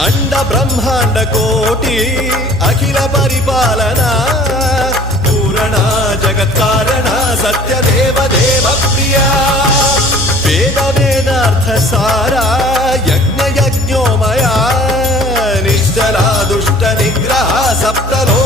अंड ब्रह्मांड कोटि अखिल परिपालना पूरणा जगत्कारणा सत्यदेव देव प्रिया वेद वेदार्थ सारा यज्ञ यज्ञोमया निश्चला दुष्ट निग्रह सप्तलो